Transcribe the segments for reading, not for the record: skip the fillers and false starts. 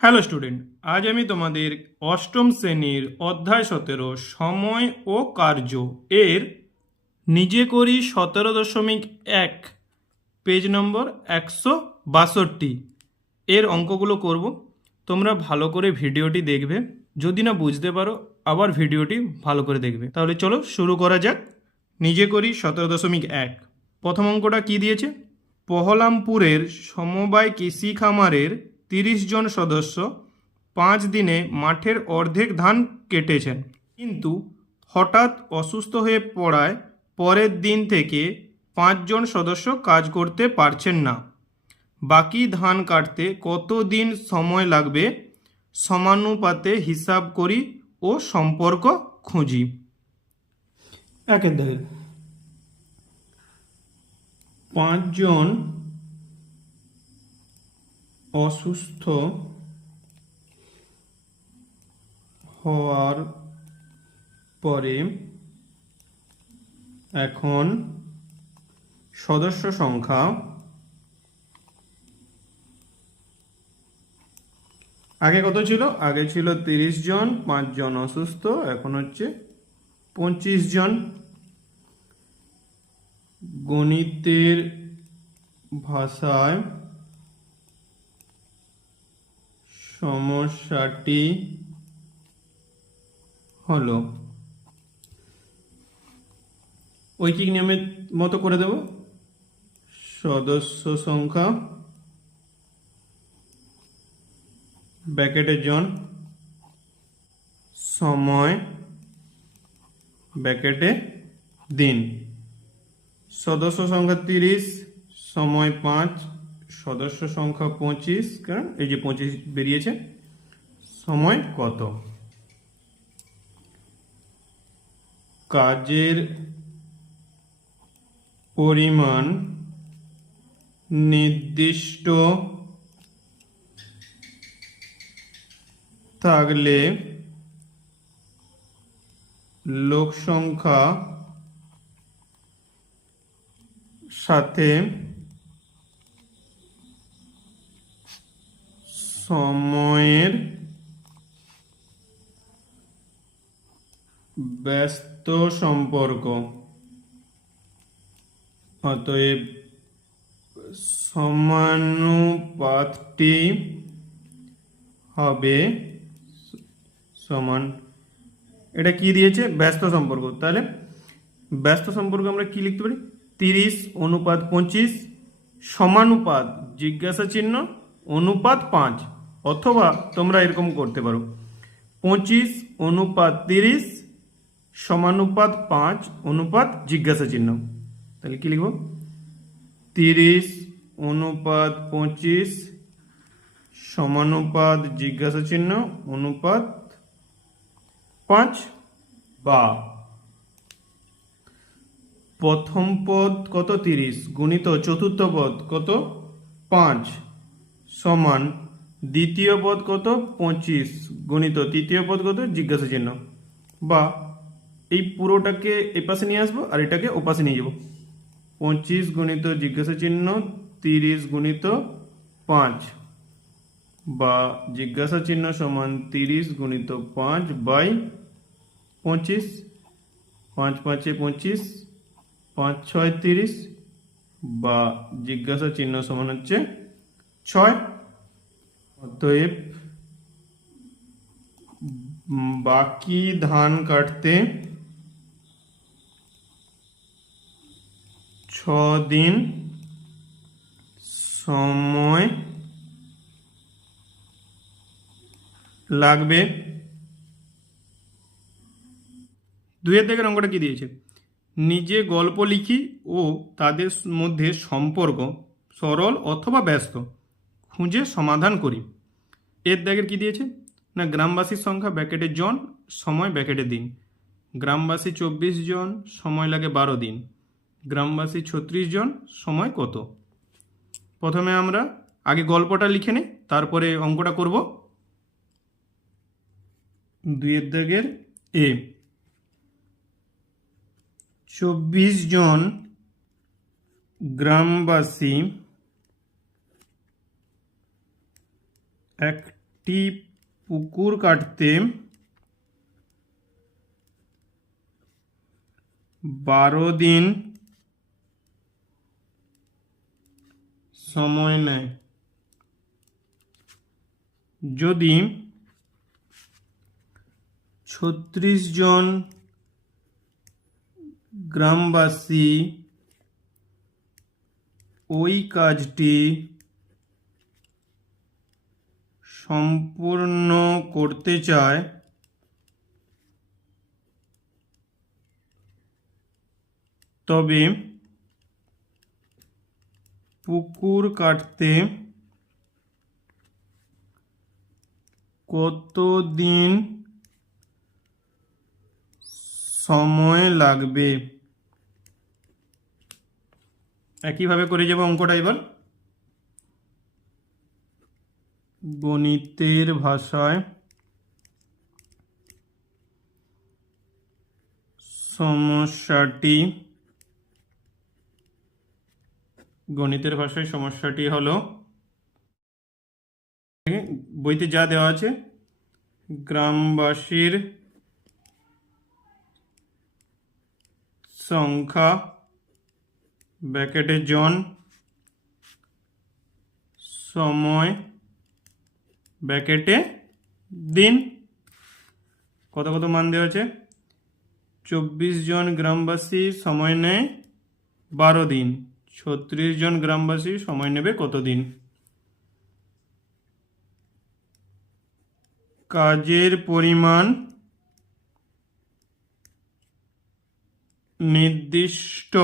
Hello student, আজ আমি তোমাদের অষ্টম শ্রেণীর অধ্যায় 17 সময় ও কার্য এর নিজে করি 17.1 পেজ নম্বর 162 এর অঙ্কগুলো করব। তোমরা ভালো করে ভিডিওটি দেখবে, যদি না বুঝতে পারো আবার ভিডিওটি ভালো করে দেখবে। তাহলে চলো শুরু করা যাক। নিজে করি 17.1। প্রথম অঙ্কটা কি দিয়েছে? বহরমপুরের সমবায় কৃষি খামারের 30 জন সদস্য 5 দিনে মাঠের অর্ধেক ধান কেটেছেন, কিন্তু হঠাৎ অসুস্থ হয়ে পড়ায় পরের দিন থেকে 5 জন সদস্য কাজ করতে পারছেন না। বাকি ধান কাটতে কত দিন সময় লাগবে? সমানুপাতে হিসাব করি ও সম্পর্ক খুঁজি। একের দাগে 5 জন অসুস্থ হওয়ার পরে এখন সদস্য সংখ্যা আগে কত ছিল? আগে ছিল 30 জন, 5 জন অসুস্থ, এখন হচ্ছে 25 জন। গণিতের ভাষায় সমস্যাটি হলো, ঐকিক নিয়মের মতো করে দেব। সদস্য সংখ্যা ব্র্যাকেটে জন, সময় ব্র্যাকেটে দিন। সদস্য সংখ্যা 30, সময় 5, সদস্য সংখ্যা 25, কারণ এই যে 25 বেরিয়েছে। সময় কত? কাজের পরিমাণ নির্দিষ্ট থাকলে লোক সংখ্যা সাথে সময়ের ব্যস্ত সম্পর্ক। অতএব সমানুপাতটি হবে সমান, এটা কি দিয়েছে? ব্যস্ত সম্পর্ক। তাহলে ব্যস্ত সম্পর্ক আমরা কি লিখতে পারি? 30 অনুপাত 25 সমানুপাত জিজ্ঞাসা চিহ্ন অনুপাত 5, অথবা তোমরা এরকম করতে পারো 25 অনুপাত 30 সমানুপাত 5 অনুপাত জিজ্ঞাসা চিহ্ন। তাহলে কি লিখব? 30 অনুপাত 25 সমানুপাত জিজ্ঞাসা চিহ্ন অনুপাত 5, বা প্রথম পদ কত? 30 গুণিত চতুর্থ পদ কত? 5 সমান দ্বিতীয় পদ কত? 25 গুণিত তৃতীয় পদ কত? জিজ্ঞাসা চিহ্ন। বা এই পুরোটাকে এই পাশে নিয়ে আসবো আর এটাকে ও পাশে নিয়ে যাবো। 25 গুণিত জিজ্ঞাসা চিহ্ন 30 গুণিত 5, বা জিজ্ঞাসা চিহ্ন সমান 30 গুণিত 5 বাই 25। 5 5 25, 5 6 30, বা জিজ্ঞাসা চিহ্ন সমান হচ্ছে 6। অতএব বাকি ধান কাটতে 6 দিন সময় লাগবে। দুইয়ের দিকের অঙ্কটা কি দিয়েছে? নিজে গল্প লিখি ও তাদের মধ্যে সম্পর্ক সরল অথবা ব্যস্ত খুঁজে সমাধান করি। এর দাগের কি দিয়েছে? না গ্রামবাসীর সংখ্যা ব্র্যাকেটে জন, সময় ব্র্যাকেটে দিন। গ্রামবাসী 24 জন, সময় লাগে 12 দিন। গ্রামবাসী 36 জন, সময় কত? প্রথমে আমরা আগে গল্পটা লিখে নিই, তারপরে অঙ্কটা করব। দুইয়ের দাগের এ 24 জন গ্রামবাসী একটি পুকুর কাটতে 12 দিন সময় নেয়। যদি 36 জন গ্রামবাসী ওই কাজটি সম্পূর্ণ করতে চায়, তবে পুকুর কাটতে কতদিন সময় লাগবে? একইভাবে করে যাব অঙ্কটা এবার। গণিতের ভাষায় সমস্যাটি হলো, বইতে যা দেওয়া আছে, গ্রামবাসীর সংখ্যা ব্র্যাকেটে জন, সময় ব্র্যাকেটে দিন। কত কত মান দেওয়া আছে? 24 জন গ্রামবাসী সময় নেয় 12 দিন, 36 জন গ্রামবাসী সময় নেবে কত দিন? কাজের পরিমাণ নির্দিষ্ট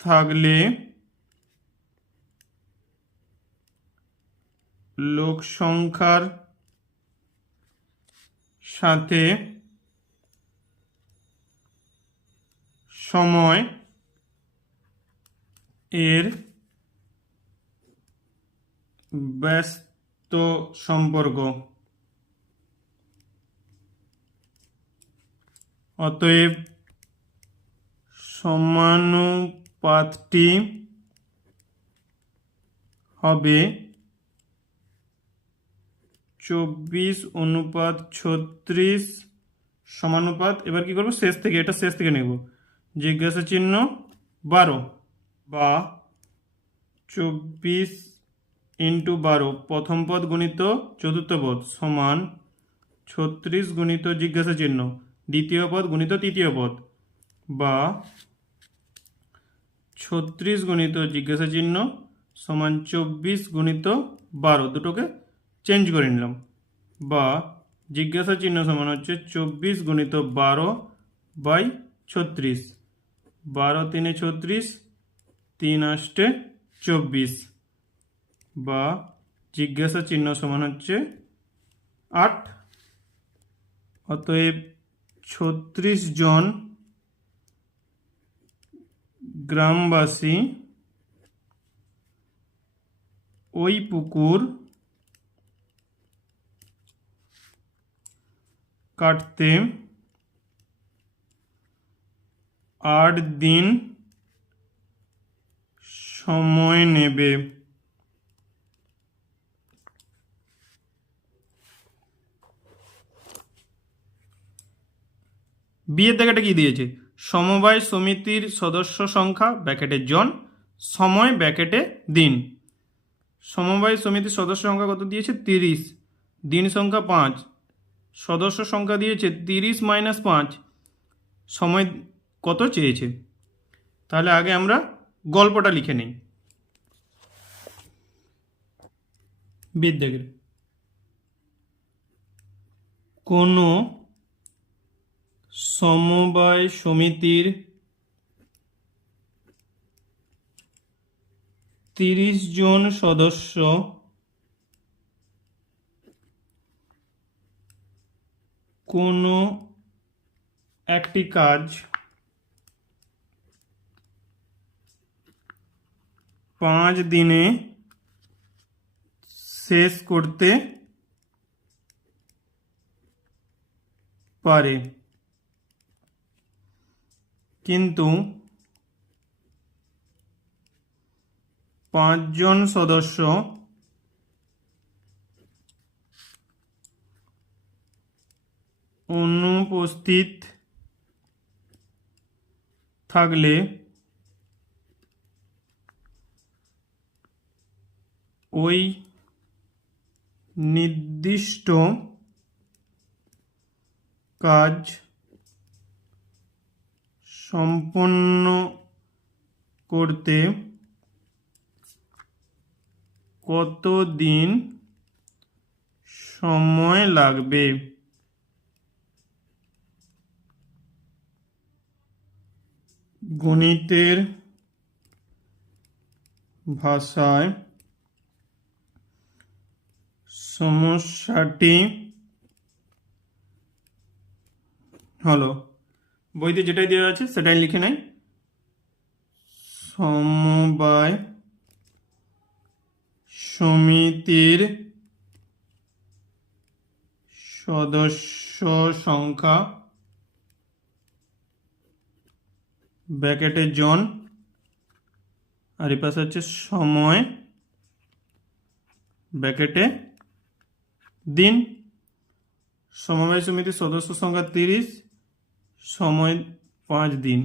থাকলে লোক সংখ্যার সাথে সময় এর ব্যস্ত সম্পর্ক। অতএব সমানুপাতটি হবে 24:36 সমানুপাত। এবার কি করব? শেষ থেকে নেব, জিজ্ঞাসা চিহ্ন 12 বা 24 × 12 প্রথম পদ গুণিত চতুর্থ পদ সমান 36 গুণিত জিজ্ঞাসা চিহ্ন দ্বিতীয় পদ গুণিত তৃতীয় পদ, বা 36 গুণিত জিজ্ঞাসা চিহ্ন সমান 24 গুণিত 12, দুটোকে চেঞ্জ করে নিলাম, বা জিজ্ঞাসা চিহ্ন সমান হচ্ছে 24 গুণিত 12/36, 12 × 3 = 36, 3 × 8 = 24, বা জিজ্ঞাসা চিহ্ন সমান হচ্ছে 8। অতএব 36 জন গ্রামবাসী ওই পুকুর কাটতে 8 দিন সময় নেবে। বিয়ের জায়গাটা কি দিয়েছে? সমবায় সমিতির সদস্য সংখ্যা ব্র্যাকেটে জন, সময় ব্র্যাকেটে দিন। সমবায় সমিতির সদস্য সংখ্যা কত দিয়েছে? 30, দিন সংখ্যা 5, সদস্য সংখ্যা দিয়েছে 30 - 5, সময় কত চেয়েছে? তাহলে আগে আমরা গল্পটা লিখে নিই। বিদ্যাগের কোনো সমবায় সমিতির 30 জন সদস্য কোনো একটি কাজ 5 দিনে শেষ করতে পারে, কিন্তু 5 জন সদস্য অনুপস্থিত থাকলে ওই নির্দিষ্ট কাজ সম্পন্ন করতে কতদিন সময় লাগবে? গণিতের ভাষায় সমস্যাটি হলো, বইতে যেটাই দেওয়া আছে সেটাই লিখে নেয়। সমবায় সমিতির সদস্য সংখ্যা ব্র্যাকেটে জন, আর এই পাশে হচ্ছে সময় ব্র্যাকেটে দিন। সমবায় সমিতির সদস্য সংখ্যা 30, সময় 5 দিন।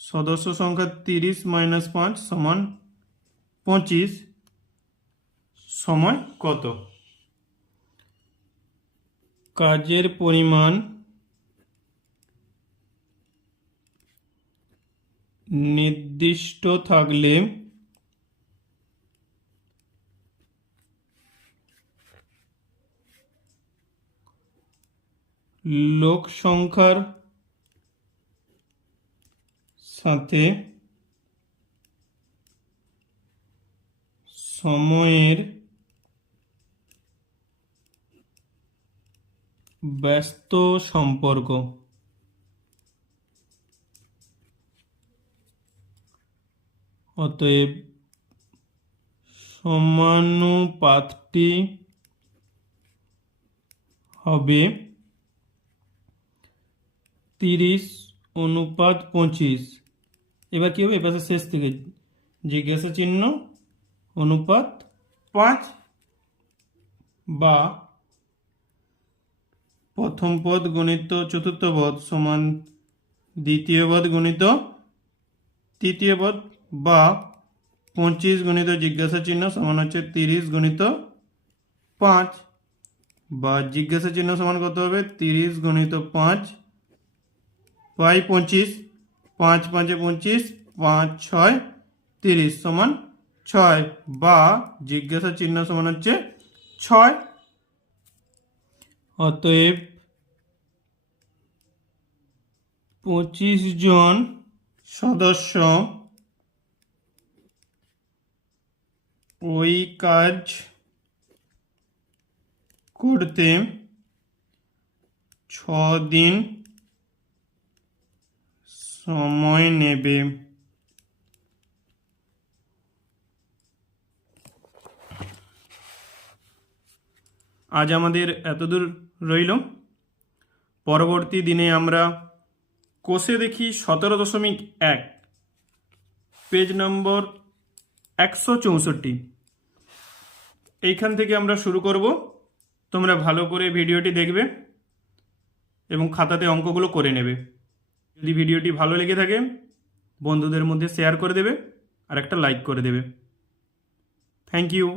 সদস্য সংখ্যা 30 - 5 সমান 25। সময় কত? কাজের পরিমাণ নির্দিষ্ট থাকলে লোক সংখ্যার সাথে সময়ের ব্যস্ত সম্পর্ক। অতএব সমানুপাতটি হবে 30:25। এবার কি হবে? এপাশে শেষ থেকে জিজ্ঞাসা চিহ্ন অনুপাত 5, বা প্রথম পদ গণিত চতুর্থ পদ সমান দ্বিতীয় পদ গণিত তৃতীয় পদ, বা 25 গণিত জিজ্ঞাসা চিহ্ন সমান হচ্ছে 30 গণিত 5, বা জিজ্ঞাসা চিহ্ন সমান কত হবে? 30 গণিত 5 বাই 25, 5 5 25, 5 6 30 সমান 6, বা জিজ্ঞাসা চিহ্ন সমান হচ্ছে 6। অতএব 25 জন সদস্য ওই কাজ করতে 6 দিন সময় নেবে। আজ আমাদের এতদূর রইল। পরবর্তী দিনে আমরা কোষে দেখি 17.1 পেজ নম্বর 164। এইখান থেকে আমরা শুরু করব। তোমরা ভালো করে ভিডিওটি দেখবে এবং খাতাতে অঙ্কগুলো করে নেবে। যদি ভিডিওটি ভালো লেগে থাকে বন্ধুদের মধ্যে শেয়ার করে দেবে আর একটা লাইক করে দেবে। Thank you.